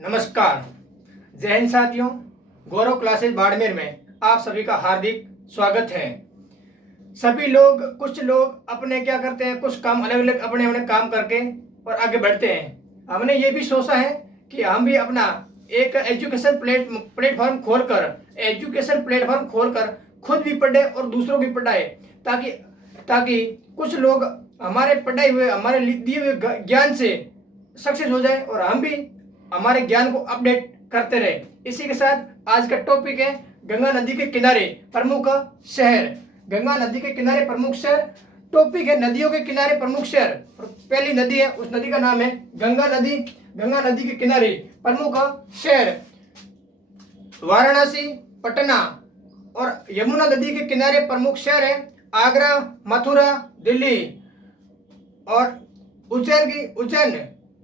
नमस्कार। जय हिंद साथियों। गौरव क्लासेस बाड़मेर में आप सभी का हार्दिक स्वागत है। सभी लोग कुछ लोग अपने क्या करते हैं, कुछ काम अलग अलग अपने अपने काम करके और आगे बढ़ते हैं। हमने ये भी सोचा है कि हम भी अपना एक एजुकेशन प्लेटफॉर्म खोलकर खुद भी पढ़े और दूसरों भी पढ़ाए, ताकि ताकि कुछ लोग हमारे पढ़ाए हुए हमारे दिए हुए ज्ञान से सक्सेस हो जाए और हम भी हमारे ज्ञान को अपडेट करते रहे। इसी के साथ आज का टॉपिक है गंगा नदी के किनारे प्रमुख शहर। गंगा नदी के किनारे प्रमुख शहर टॉपिक है, नदियों के किनारे प्रमुख शहर। पहली नदी है, उस नदी का नाम है गंगा नदी। गंगा नदी के किनारे प्रमुख शहर वाराणसी, पटना। और यमुना नदी के किनारे प्रमुख शहर है आगरा, मथुरा, दिल्ली। और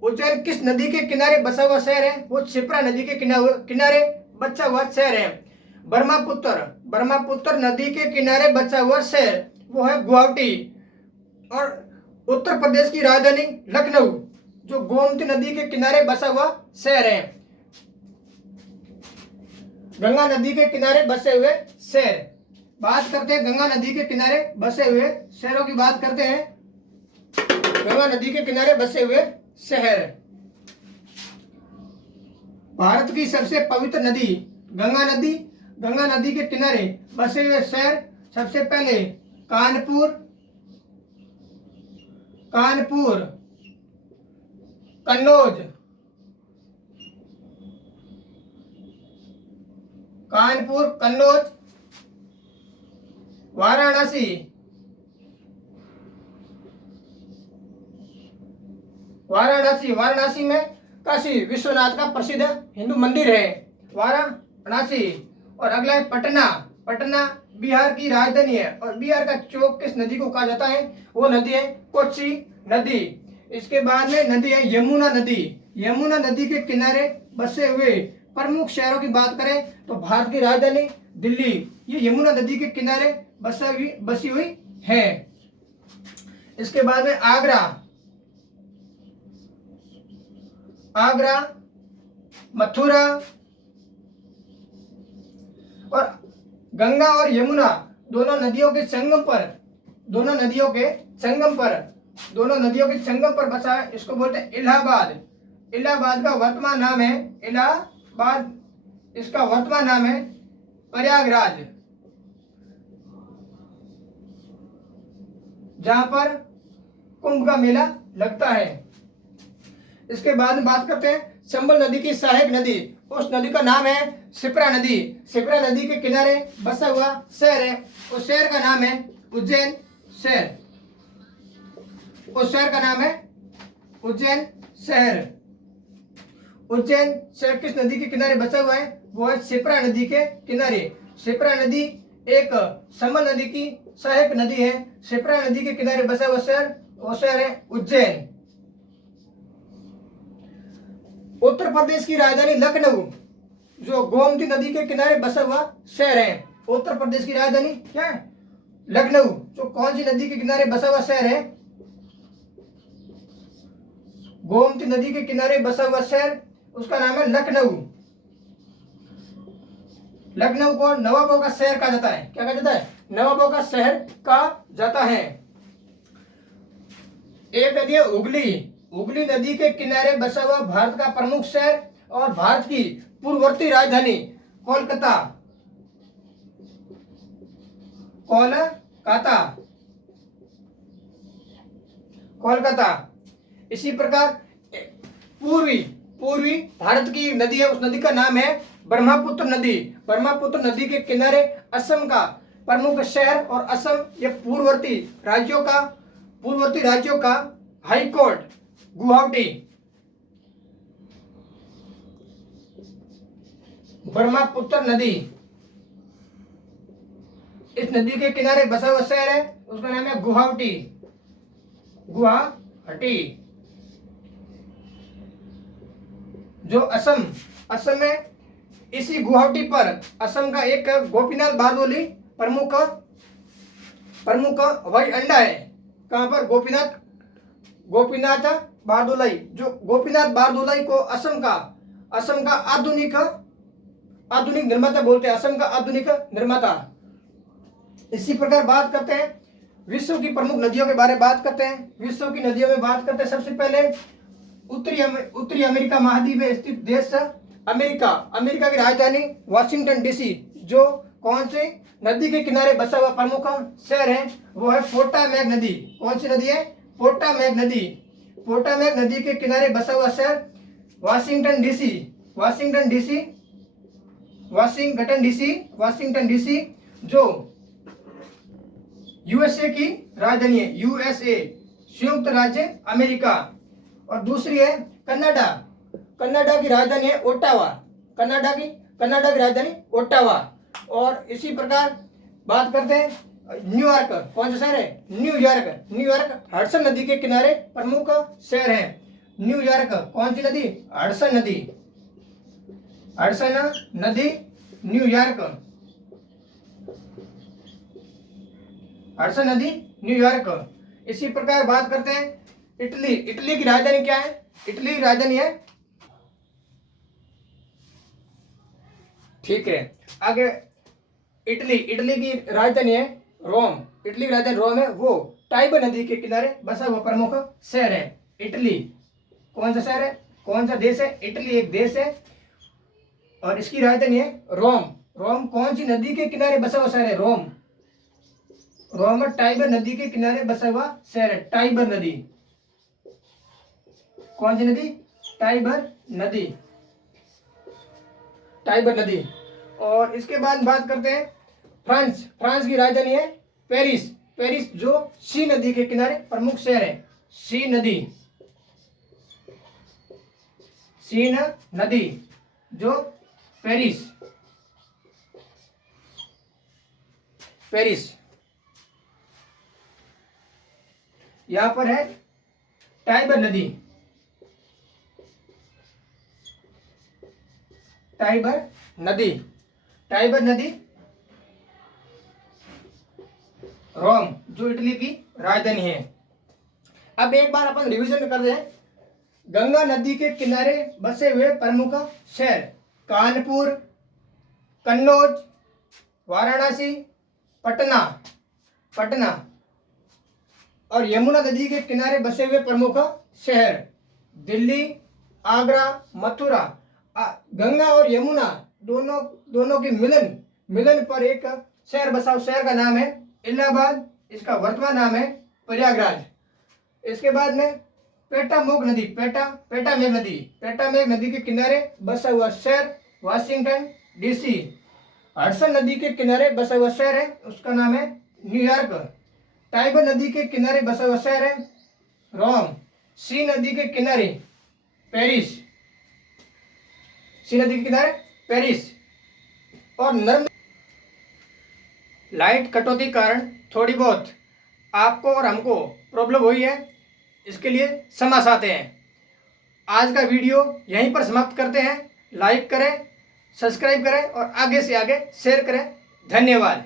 उज्जैन किस नदी के किनारे बसा हुआ शहर है? वो क्षिप्रा नदी के किनारे बचा हुआ शहर है। ब्रह्मपुत्र नदी के किनारे बचा हुआ शहर वो है गुवाहाटी। और उत्तर प्रदेश की राजधानी लखनऊ, जो गोमती नदी के किनारे बसा हुआ शहर है। गंगा नदी के किनारे बसे हुए शहर। बात करते हैं गंगा नदी के किनारे बसे हुए शहरों की बात करते हैं। गंगा नदी के किनारे बसे हुए शहर। भारत की सबसे पवित्र नदी गंगा नदी। गंगा नदी के किनारे बसे हुए शहर सबसे पहले कानपुर, कन्नौज, वाराणसी में काशी विश्वनाथ का प्रसिद्ध हिंदू मंदिर है, वाराणसी। और अगला है पटना बिहार की राजधानी है। और बिहार का चौक किस नदी को कहा जाता है? वो नदी है कोसी नदी। इसके बाद में नदी है यमुना नदी। यमुना नदी के किनारे बसे हुए प्रमुख शहरों की बात करें तो भारत की राजधानी दिल्ली ये यमुना नदी के किनारे बसी हुई है। इसके बाद में आगरा, मथुरा। और गंगा और यमुना दोनों नदियों के संगम पर बसा है। इसको बोलते हैं इलाहाबाद। इलाहाबाद का वर्तमान नाम है इसका वर्तमान नाम है प्रयागराज, जहां पर कुंभ का मेला लगता है। इसके बाद में बात करते हैं चंबल नदी की सहायक नदी। उस नदी का नाम है क्षिप्रा नदी। क्षिप्रा नदी के किनारे बसा हुआ शहर है। उस शहर का नाम है उज्जैन शहर। उज्जैन शहर किस नदी के किनारे बसा हुआ है? वो है क्षिप्रा नदी के किनारे। क्षिप्रा नदी एक चंबल नदी की सहायक नदी है। क्षिप्रा नदी के किनारे बसा हुआ शहर है उज्जैन। उत्तर प्रदेश की राजधानी लखनऊ, जो गोमती नदी के किनारे बसा हुआ शहर है। उत्तर प्रदेश की राजधानी क्या है? लखनऊ। जो कौन सी नदी के किनारे बसा हुआ शहर है? गोमती नदी के किनारे बसा हुआ शहर, उसका नाम है लखनऊ। लखनऊ को नवाबों का शहर कहा जाता है। क्या कहा जाता है? नवाबों का शहर कहा जाता है। एक नदी है हुगली नदी के किनारे बसा हुआ भारत का प्रमुख शहर और भारत की पूर्ववर्ती राजधानी कोलकाता। इसी प्रकार पूर्वी भारत की नदी है, उस नदी का नाम है ब्रह्मपुत्र नदी। ब्रह्मपुत्र नदी के किनारे असम का प्रमुख शहर और असम ये पूर्ववर्ती राज्यों का हाई कोर्ट गुवाहाटी। ब्रह्मपुत्र नदी इस नदी के किनारे बसा हुआ शहर है, उसका नाम है गुवाहाटी। जो असम में इसी गुवाहाटी पर असम का एक गोपीनाथ बारदोली प्रमुख हवाई अड्डा है। कहां पर? गोपीनाथ बारदोलाई। जो गोपीनाथ बारदोलाई को असम का असम का आधुनिक आधुनिक निर्माता बोलते हैं, असम का आधुनिक निर्माता। इसी प्रकार बात करते हैं विश्व की प्रमुख नदियों के बारे में बात करते हैं। विश्व की नदियों में बात करते हैं, सबसे पहले उत्तरी अमेरिका महाद्वीप में स्थित देश अमेरिका। अमेरिका की राजधानी वाशिंगटन डीसी, जो कौन सी नदी के किनारे बसा हुआ प्रमुख शहर है, वो है पोटामैक नदी। कौन सी नदी है? पोटामैक नदी। पोटामैक नदी के किनारे बसा हुआ शहर Washington DC. Washington DC, Washington DC जो यूएसए की राजधानी है, यूएसए संयुक्त राज्य अमेरिका। और दूसरी है कनाडा। कनाडा की राजधानी है ओटावा। कनाडा की राजधानी ओटावा। और इसी प्रकार बात करते हैं न्यूयॉर्क। कौन सा शहर है? न्यूयॉर्क। न्यूयॉर्क हडसन नदी के किनारे प्रमुख शहर है। न्यूयॉर्क कौन सी नदी? हडसन नदी। हडसन नदी, न्यूयॉर्क। हडसन नदी, न्यूयॉर्क। इसी प्रकार बात करते हैं इटली। इटली की राजधानी क्या है? इटली की राजधानी है, ठीक है, आगे इटली की राजधानी है रोम। इटली की राजधानी रोम है, वो टाइबर नदी के किनारे बसा हुआ प्रमुख शहर है इटली। कौन सा शहर है? कौन सा देश है? इटली एक देश है और इसकी राजधानी है रोम। रोम कौन सी नदी के किनारे बसा हुआ शहर है? रोम। रोम टाइबर नदी के किनारे बसा हुआ शहर है, टाइबर नदी। कौन सी नदी? टाइबर नदी। टाइबर नदी। और इसके बाद बात करते हैं फ्रांस। फ्रांस की राजधानी है पेरिस। पेरिस जो सी नदी के किनारे प्रमुख शहर है, सी नदी। सीन नदी जो पेरिस। पेरिस यहां पर है टाइबर नदी। टाइबर नदी, टाइबर नदी रोम जो इटली की राजधानी है। अब एक बार अपन रिवीजन कर रहे हैं। गंगा नदी के किनारे बसे हुए प्रमुख शहर कानपुर, कन्नौज, वाराणसी, पटना। और यमुना नदी के किनारे बसे हुए प्रमुख शहर दिल्ली, आगरा, मथुरा। गंगा और यमुना दोनों के मिलन पर एक शहर बसा। उस शहर का नाम है इलाहाबाद। इसका वर्तमान नाम है प्रयागराज। इसके बाद में पेटामेक नदी के किनारे बसा हुआ शहर वाशिंगटन डीसी। हडसन नदी के किनारे बसा हुआ शहर है, उसका नाम है न्यूयॉर्क। टाइबर नदी के किनारे बसा हुआ शहर है रोम। सी नदी के किनारे पेरिस। सी नदी के किनारे पेरिस। और लाइट कटौती के कारण थोड़ी बहुत आपको और हमको प्रॉब्लम हुई है, इसके लिए क्षमा चाहते हैं। आज का वीडियो यहीं पर समाप्त करते हैं। लाइक करें, सब्सक्राइब करें और आगे से आगे शेयर करें। धन्यवाद।